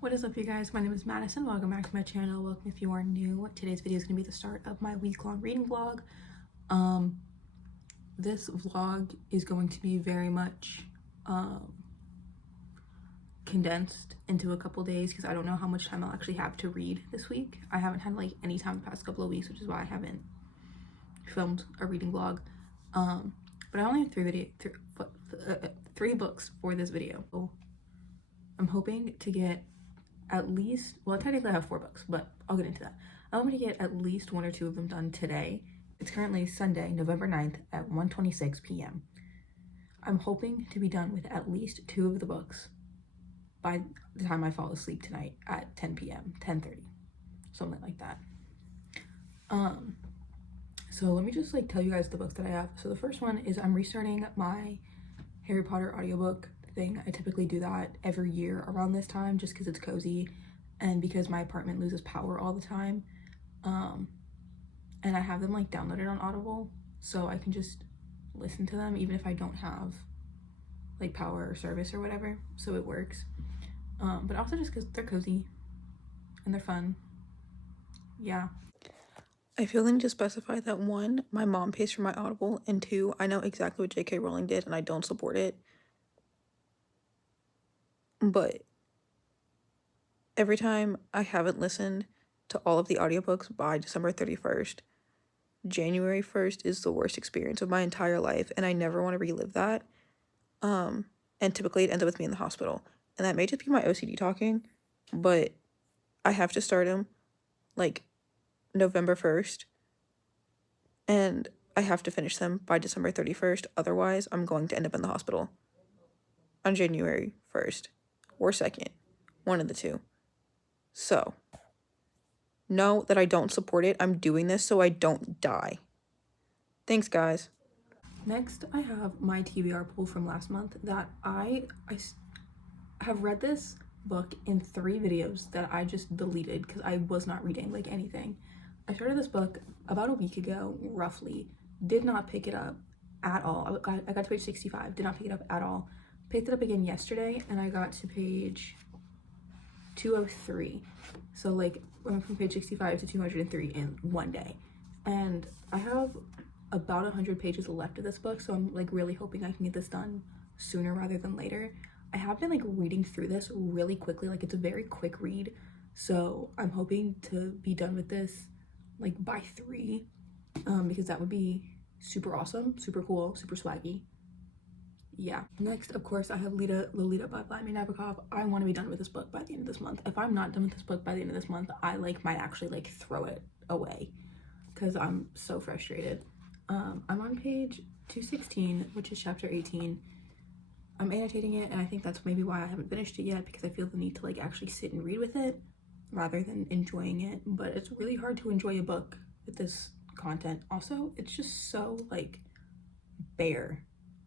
What is up, you guys? My name is Madison. Welcome back to my channel. Welcome if you are new. Today's video is going to be the start of my week-long reading vlog. This vlog is going to be very much condensed into a couple days because I don't know how much time I'll actually have to read this week. I haven't had like any time the past couple of weeks, which is why I haven't filmed a reading vlog. But I only have three books for this video. So I'm hoping to get at least, well, technically I have 4 books, but I'll get into that. I'm going to get at least 1 or 2 of them done today. It's currently Sunday, November 9th at 1:26 p.m. I'm hoping to be done with at least 2 of the books by the time I fall asleep tonight at 10 p.m., 10:30, something like that. So let me just like tell you guys the books that I have. So the first one is I'm restarting my Harry Potter audiobook thing. I typically do that every year around this time just because it's cozy and because my apartment loses power all the time. And I have them like downloaded on Audible so I can just listen to them even if I don't have like power or service or whatever, so it works. But also just because they're cozy and they're fun. Yeah. I feel the need to specify that 1, my mom pays for my Audible, and 2, I know exactly what J.K. Rowling did and I don't support it. But every time I haven't listened to all of the audiobooks by December 31st, January 1st is the worst experience of my entire life, and I never want to relive that. And typically it ends up with me in the hospital. And that may just be my OCD talking, but I have to start them like November 1st, and I have to finish them by December 31st. Otherwise, I'm going to end up in the hospital on January 1st or 2nd, one of the two. So, know that I don't support it. I'm doing this so I don't die. Thanks, guys. Next, I have my TBR poll from last month that I have read this book in 3 videos that I just deleted because I was not reading like anything. I started this book about a week ago, roughly. Did not pick it up at all. I got to page 65, did not pick it up at all. Picked it up again yesterday and I got to page 203. So like went from page 65 to 203 in one day. And I have about 100 pages left of this book, so I'm like really hoping I can get this done sooner rather than later. I have been like reading through this really quickly, like it's a very quick read, so I'm hoping to be done with this like by 3, because that would be super awesome, super cool, super swaggy. Yeah. Next, of course, I have Lolita by Vladimir Nabokov. I want to be done with this book by the end of this month. If I'm not done with this book by the end of this month, I like might actually like throw it away because I'm so frustrated. I'm on page 216, which is chapter 18. I'm annotating it, and I think that's maybe why I haven't finished it yet, because I feel the need to like actually sit and read with it rather than enjoying it. But it's really hard to enjoy a book with this content. Also, it's just so like bare.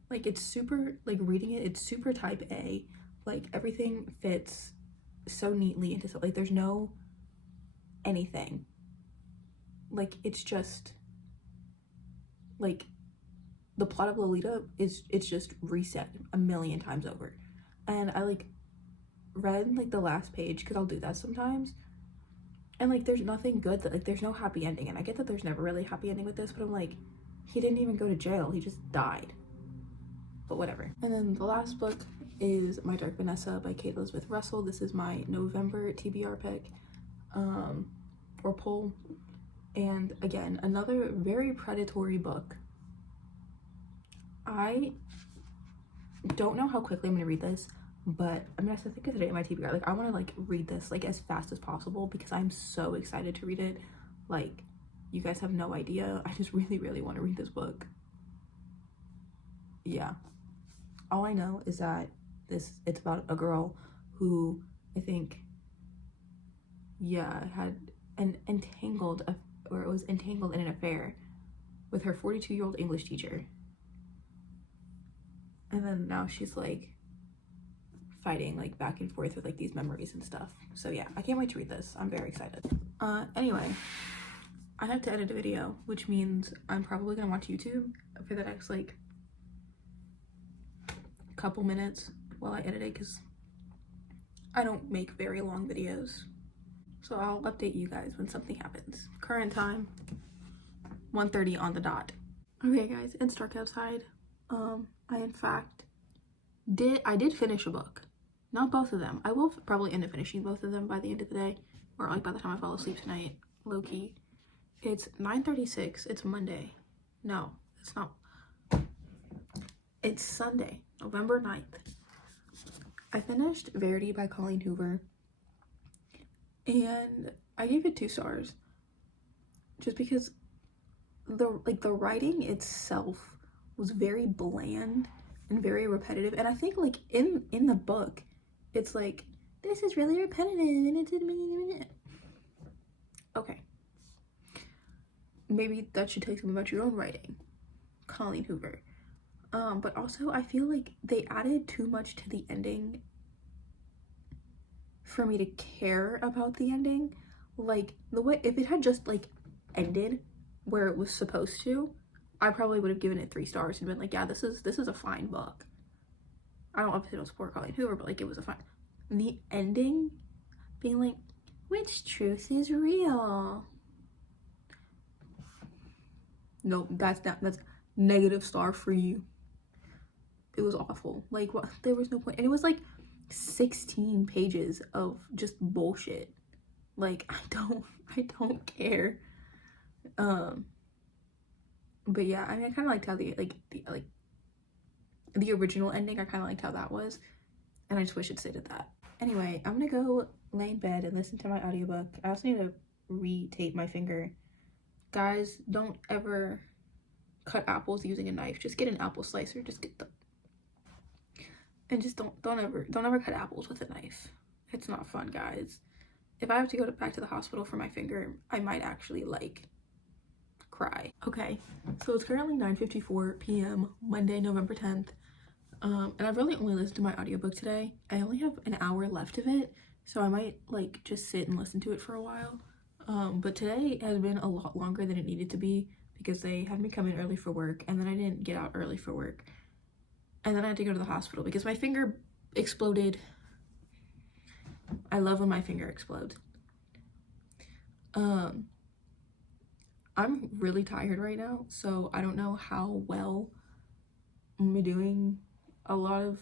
Like it's super, like reading it, it's super type A. Like everything fits so neatly into like there's no anything. Like it's just like the plot of Lolita it's just reset a million times over. And I like read like the last page because I'll do that sometimes, and like there's nothing good, that like there's no happy ending. And I get that there's never really a happy ending with this, but I'm like, he didn't even go to jail, he just died. But whatever. And then the last book is My Dark Vanessa by Kate Elizabeth Russell. This is my November TBR pick, or poll. And again, another very predatory book. I don't know how quickly I'm gonna read this, but I mean, I think of today in my TBR, like I want to like read this like as fast as possible because I'm so excited to read it. Like, you guys have no idea. I just really want to read this book. Yeah. All I know is that it's about a girl who I think, yeah, had was entangled in an affair with her 42-year-old English teacher. And then now she's like fighting like back and forth with like these memories and stuff. So yeah, I can't wait to read this. I'm very excited. Anyway, I have to edit a video, which means I'm probably gonna watch YouTube for the next like couple minutes while I edit it, because I don't make very long videos. So I'll update you guys when something happens. Current time, 1:30 on the dot. Okay guys, it's dark outside. I in fact did finish a book. Not both of them. I will probably end up finishing both of them by the end of the day. Or like by the time I fall asleep tonight, low key. It's 9:36, it's Monday. No, it's not. It's Sunday, November 9th. I finished Verity by Colleen Hoover. And I gave it 2 stars. Just because the writing itself was very bland and very repetitive. And I think like in the book, it's like, this is really repetitive and it's okay. Maybe that should tell you something about your own writing, Colleen Hoover. But also I feel like they added too much to the ending for me to care about the ending. Like the way, if it had just like ended where it was supposed to, I probably would have given it 3 stars and been like, yeah, this is a fine book. I don't obviously don't support Colleen Hoover, but like it was a fine. The ending being like, which truth is real? Nope, that's negative star for you. It was awful. Like what? There was no point, and it was like 16 pages of just bullshit. Like I don't care. But yeah, I mean, I kind of liked how the original ending. I kind of liked how that was, and I just wish it stayed at that. Anyway, I'm gonna go lay in bed and listen to my audiobook. I also need to re-tape my finger. Guys, don't ever cut apples using a knife. Just get an apple slicer. Just get the, and just don't ever cut apples with a knife. It's not fun, guys. If I have to go back to the hospital for my finger, I might actually like cry. Okay, so it's currently 9:54 p.m. Monday, November 10th. And I've really only listened to my audiobook today. I only have an hour left of it, so I might like just sit and listen to it for a while. But today has been a lot longer than it needed to be because they had me come in early for work, and then I didn't get out early for work. And then I had to go to the hospital because my finger exploded. I love when my finger explodes. I'm really tired right now, so I don't know how well I'm doing. I don't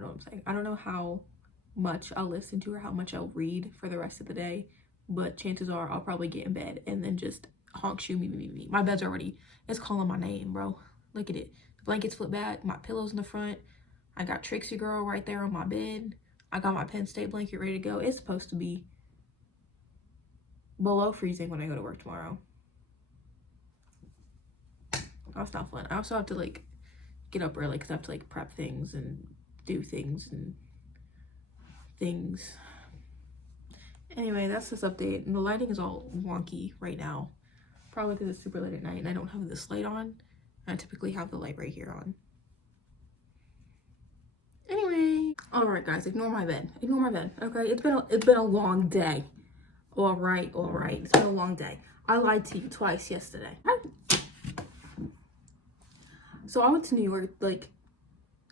know what I'm saying. I don't know how much I'll listen to or how much I'll read for the rest of the day, but chances are I'll probably get in bed and then just honk, shoo, me. My bed's already, it's calling my name, bro. Look at it. The blanket's flipped back, my pillow's in the front. I got Trixie Girl right there on my bed. I got my Penn State blanket ready to go. It's supposed to be below freezing when I go to work tomorrow. That's not fun. I also have to like get up early because I have to like prep things and do things and things. Anyway, that's this update. And the lighting is all wonky right now. Probably because it's super late at night and I don't have this light on. I typically have the light right here on. Anyway, all right, guys, ignore my bed. Ignore my bed. Okay, it's been a long day. All right. It's been a long day. I lied to you twice yesterday. So I went to New York like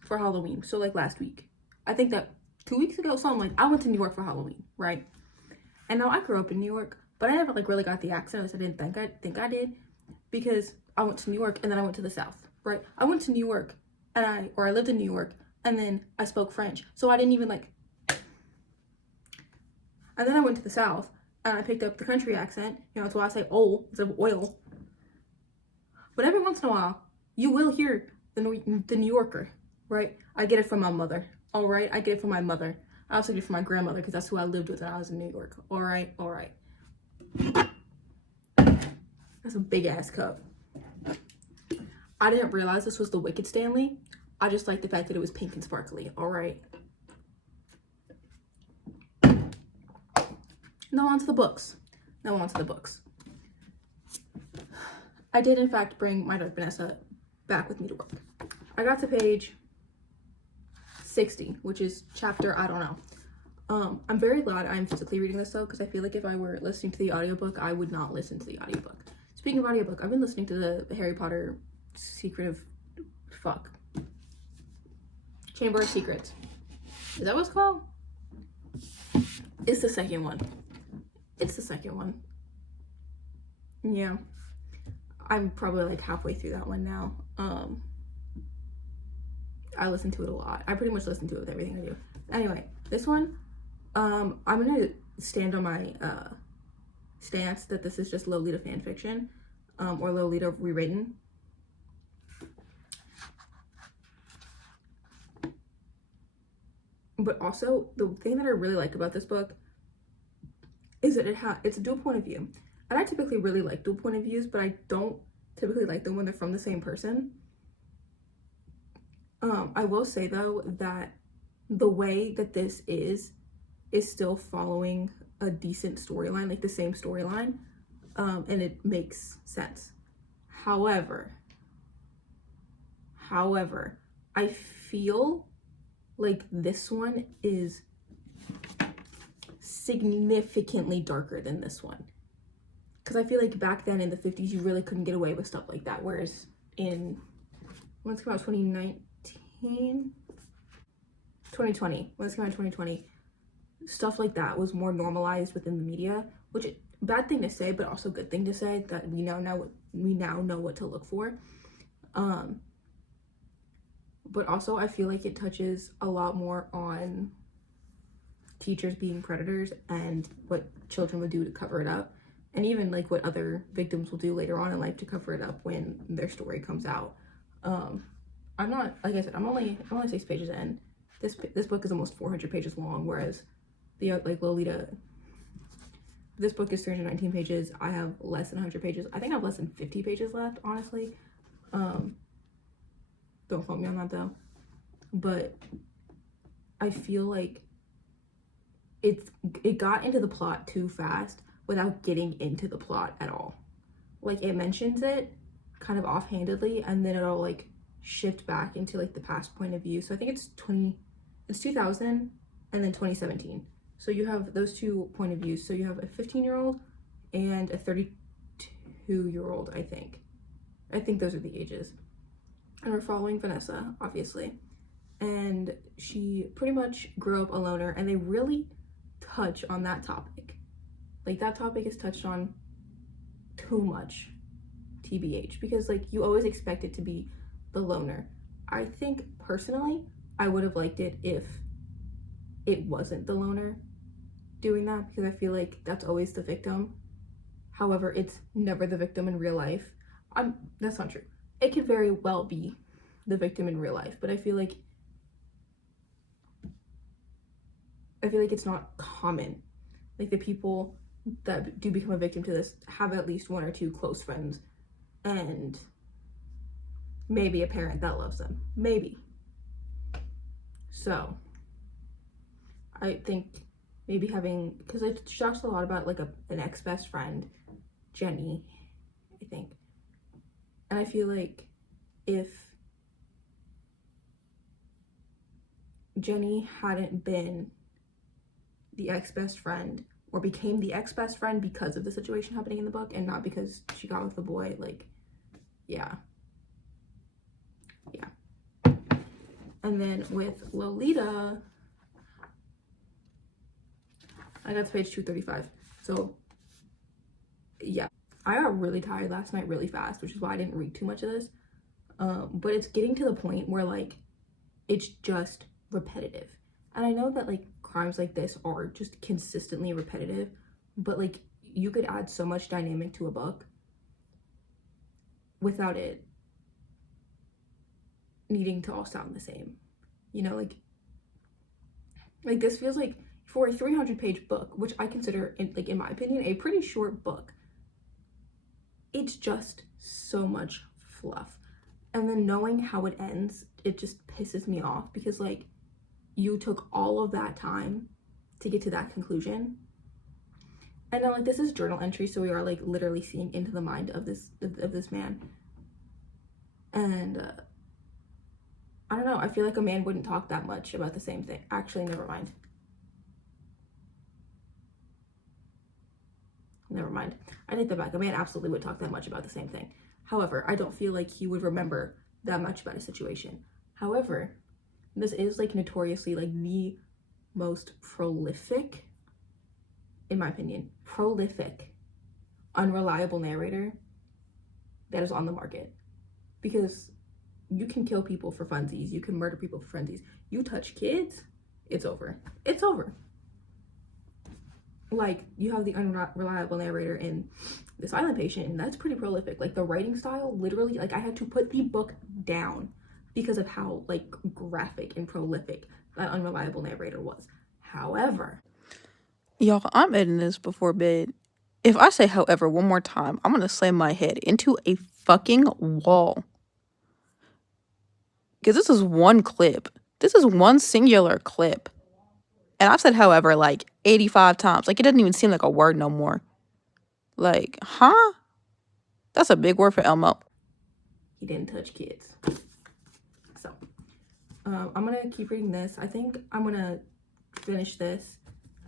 for Halloween. So like last week. I think that 2 weeks ago, something like, I went to New York for Halloween, right? And now I grew up in New York, but I never like really got the accent. At least I didn't think I did, because I went to New York and then I went to the South, right? I went to New York and I lived in New York and then I spoke French. So I didn't even like, and then I went to the South and I picked up the country accent. You know, that's why I say "oil" instead of "oil." But every once in a while, you will hear the New Yorker, right? I get it from my mother, all right? I get it from my mother. I also get it from my grandmother because that's who I lived with when I was in New York, all right? That's a big ass cup. I didn't realize this was the Wicked Stanley. I just like the fact that it was pink and sparkly, all right? Now on to the books. I did in fact bring my dog Vanessa back with me to work. I got to page 60, which is chapter, I don't know. I'm very glad I'm physically reading this though, because I feel like if I were listening to the audiobook, I would not listen to the audiobook. Speaking of audiobook, I've been listening to the Harry Potter Chamber of Secrets. Is that what it's called? It's the second one. It's the second one. Yeah. I'm probably like halfway through that one now. I listen to it a lot. I pretty much listen to it with everything I do. Anyway, this one, I'm gonna stand on my stance that this is just Lolita fan fiction, or Lolita rewritten. But also, the thing that I really like about this book is that it's a dual point of view. And I typically really like dual point of views, but I don't typically like them when they're from the same person. I will say though that the way that this is still following a decent storyline, like the same storyline, and it makes sense. However, I feel like this one is significantly darker than this one. Because I feel like back then in the 50s, you really couldn't get away with stuff like that. Whereas in, when it's come out, 2020, when it's come out 2020, stuff like that was more normalized within the media, which is a bad thing to say, but also a good thing to say, that we now know what to look for. But also I feel like it touches a lot more on teachers being predators and what children would do to cover it up, and even like what other victims will do later on in life to cover it up when their story comes out. I'm not, like I said, I'm only 6 pages in. This book is almost 400 pages long, whereas the like Lolita, this book is 319 pages. I have less than 100 pages. I think I have less than 50 pages left, honestly. Don't quote me on that though. But I feel like it got into the plot too fast without getting into the plot at all. Like, it mentions it kind of offhandedly, and then it'll like shift back into like the past point of view. So I think it's 2000 and then 2017. So you have those two point of views. So you have a 15-year-old and a 32-year-old, I think. I think those are the ages. And we're following Vanessa, obviously. And she pretty much grew up a loner, and they really touch on that topic. Like, that topic is touched on too much, TBH, because like you always expect it to be the loner. I think personally I would have liked it if it wasn't the loner doing that, because I feel like that's always the victim. However, it's never the victim in real life. That's not true. It could very well be the victim in real life, but I feel like it's not common. Like, the people that do become a victim to this have at least one or two close friends and maybe a parent that loves them, maybe. So I think maybe having, because I talked a lot about like an ex-best friend, Jenny, I think, and I feel like if Jenny hadn't been the ex-best friend, or became the ex-best friend because of the situation happening in the book and not because she got with the boy, like, yeah. And then with Lolita, I got to page 235. So yeah, I got really tired last night really fast, which is why I didn't read too much of this. But it's getting to the point where like it's just repetitive. And I know that like crimes like this are just consistently repetitive, but like you could add so much dynamic to a book without it needing to all sound the same. You know, like this feels like, for a 300-page book, which I consider, in my opinion, a pretty short book, it's just so much fluff. And then knowing how it ends, it just pisses me off, because like you took all of that time to get to that conclusion. And then like this is journal entry, so we are like literally seeing into the mind of this man. And I don't know, I feel like a man wouldn't talk that much about the same thing. Actually, never mind. I take that back. A man absolutely would talk that much about the same thing. However, I don't feel like he would remember that much about a situation. However, this is like notoriously like the most prolific, in my opinion, prolific, unreliable narrator that is on the market. Because you can kill people for funsies, you can murder people for funsies. You touch kids, it's over. It's over. Like, you have the unreliable narrator in The Silent Patient, and that's pretty prolific. Like, the writing style, literally, like, I had to put the book down because of how, like, graphic and prolific that unreliable narrator was. However, y'all, I'm editing this before bed. If I say however one more time, I'm gonna slam my head into a fucking wall. Because this is one clip. This is one singular clip. And I've said however like 85 times. Like, it doesn't even seem like a word no more. Like, huh? That's a big word for Elmo. he didn't touch kids. So, I'm gonna keep reading this. I think I'm gonna finish this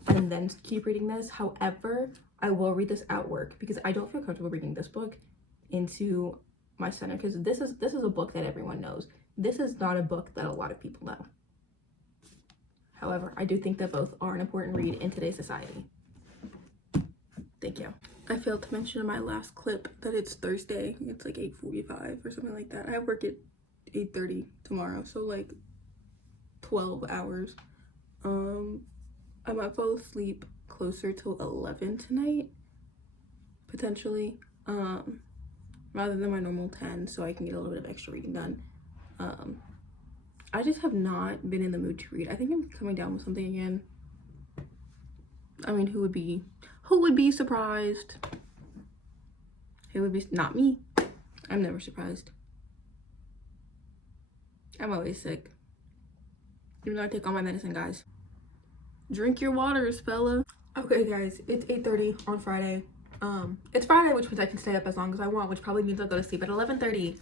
and then keep reading this. However, I will read this at work because I don't feel comfortable reading this book into my center, because this is a book that everyone knows. This is not a book that a lot of people know. However, I do think that both are an important read in today's society. Thank you. I failed to mention in my last clip that it's Thursday. It's like 8:45 or something like that. I have work at 8:30 tomorrow, so like 12 hours. I might fall asleep closer to 11 tonight, potentially, rather than my normal 10, so I can get a little bit of extra reading done. I just have not been in the mood to read. I think I'm coming down with something again. I mean, who would be surprised? Who would be, not me. I'm never surprised. I'm always sick. Even though I take all my medicine, guys. Drink your waters, fella. Okay, guys, it's 8:30 on Friday. It's Friday, which means I can stay up as long as I want, which probably means I'll go to sleep at 11:30.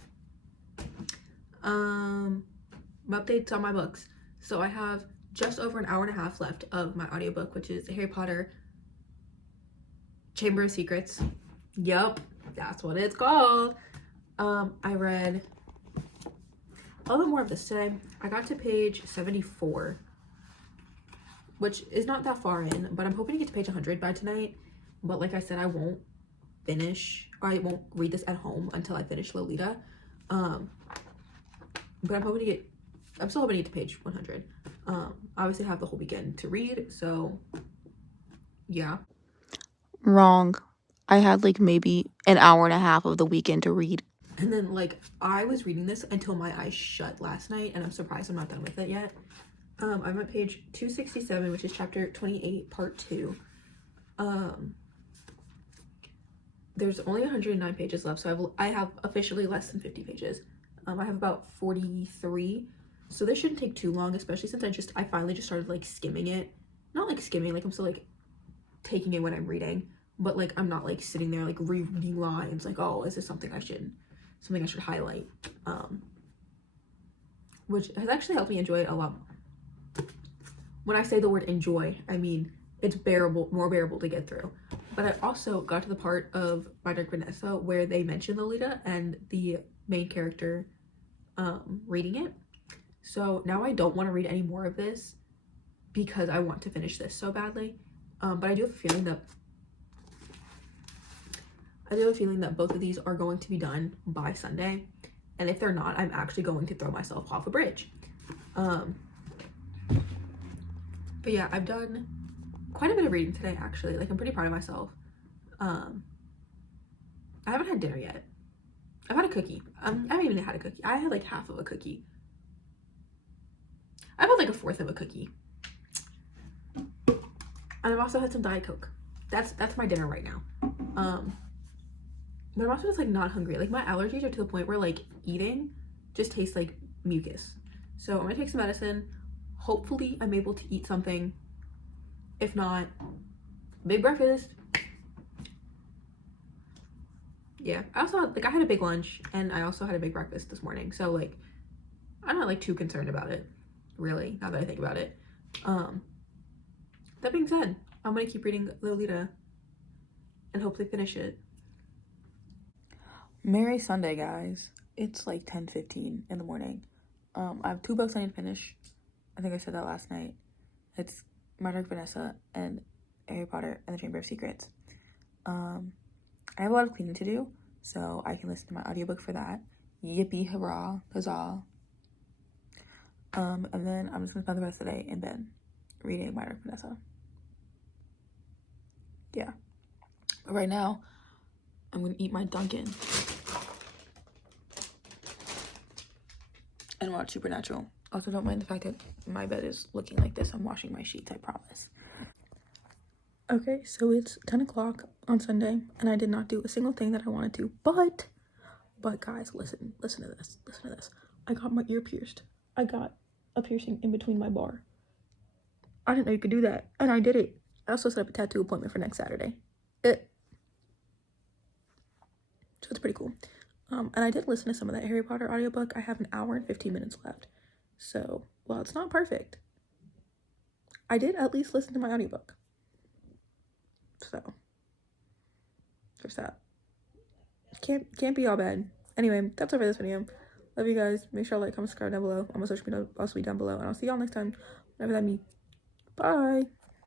Updates on my books. So I have just over an hour and a half left of my audiobook, which is Harry Potter Chamber of Secrets. Yup, that's what it's called. I read a little bit more of this today. I got to page 74, which is not that far in, but I'm hoping to get to page 100 by tonight. But like I said, I won't read this at home until I finish Lolita. But I'm still hoping to get to page 100. Obviously I have the whole weekend to read, so yeah. Wrong. I had like maybe an hour and a half of the weekend to read. And then like I was reading this until my eyes shut last night, and I'm surprised I'm not done with it yet. I'm at page 267, which is chapter 28, part 2. There's only 109 pages left, so I have officially less than 50 pages. I have about 43, so this shouldn't take too long, especially since I finally just started like skimming it. Not like skimming, like I'm still like taking it when I'm reading, but like I'm not like sitting there like rereading lines like, oh, is this something I should highlight, which has actually helped me enjoy it a lot. When I say the word enjoy, I mean it's more bearable to get through. But I also got to the part of My Dark Vanessa where they mention Lolita and the main character reading it. So now I don't want to read any more of this because I want to finish this so badly. But I do have a feeling that both of these are going to be done by Sunday. And if they're not, I'm actually going to throw myself off a bridge. But yeah, I've done quite a bit of reading today, actually. Like, I'm pretty proud of myself. I haven't had dinner yet. I've had a cookie. I haven't even had a cookie. I had like half of a cookie. I've had like a fourth of a cookie. And I've also had some Diet Coke. That's my dinner right now. But I'm also just like not hungry. Like, my allergies are to the point where like eating just tastes like mucus. So I'm gonna take some medicine. Hopefully I'm able to eat something. If not, big breakfast. Yeah, I had a big lunch and I also had a big breakfast this morning. So like, I'm not like too concerned about it, really, now that I think about it. That being said, I'm gonna keep reading Lolita and hopefully finish it. Merry Sunday, guys. It's like 10:15 in the morning. I have 2 books I need to finish. I think I said that last night. It's My Dark Vanessa and Harry Potter and the Chamber of Secrets. I have a lot of cleaning to do, so I can listen to my audiobook for that. Yippee hurrah, huzzah. And then I'm just gonna spend the rest of the day in bed reading My Dark Vanessa. Yeah. But right now, I'm gonna eat my Dunkin' and watch Supernatural. Also, don't mind the fact that my bed is looking like this. I'm washing my sheets, I promise. Okay, so it's 10 o'clock on Sunday, and I did not do a single thing that I wanted to, but guys, listen to this. I got my ear pierced. I got a piercing in between my bar. I didn't know you could do that, and I did it. I also set up a tattoo appointment for next Saturday. So it's pretty cool. And I did listen to some of that Harry Potter audiobook. I have an hour and 15 minutes left. So, while it's not perfect, I did at least listen to my audiobook. So, there's that. Can't be all bad. Anyway, that's it for this video. Love you guys. Make sure to like, comment, subscribe down below. I'm on social media also be down below. And I'll see y'all next time. Whenever that means. Bye.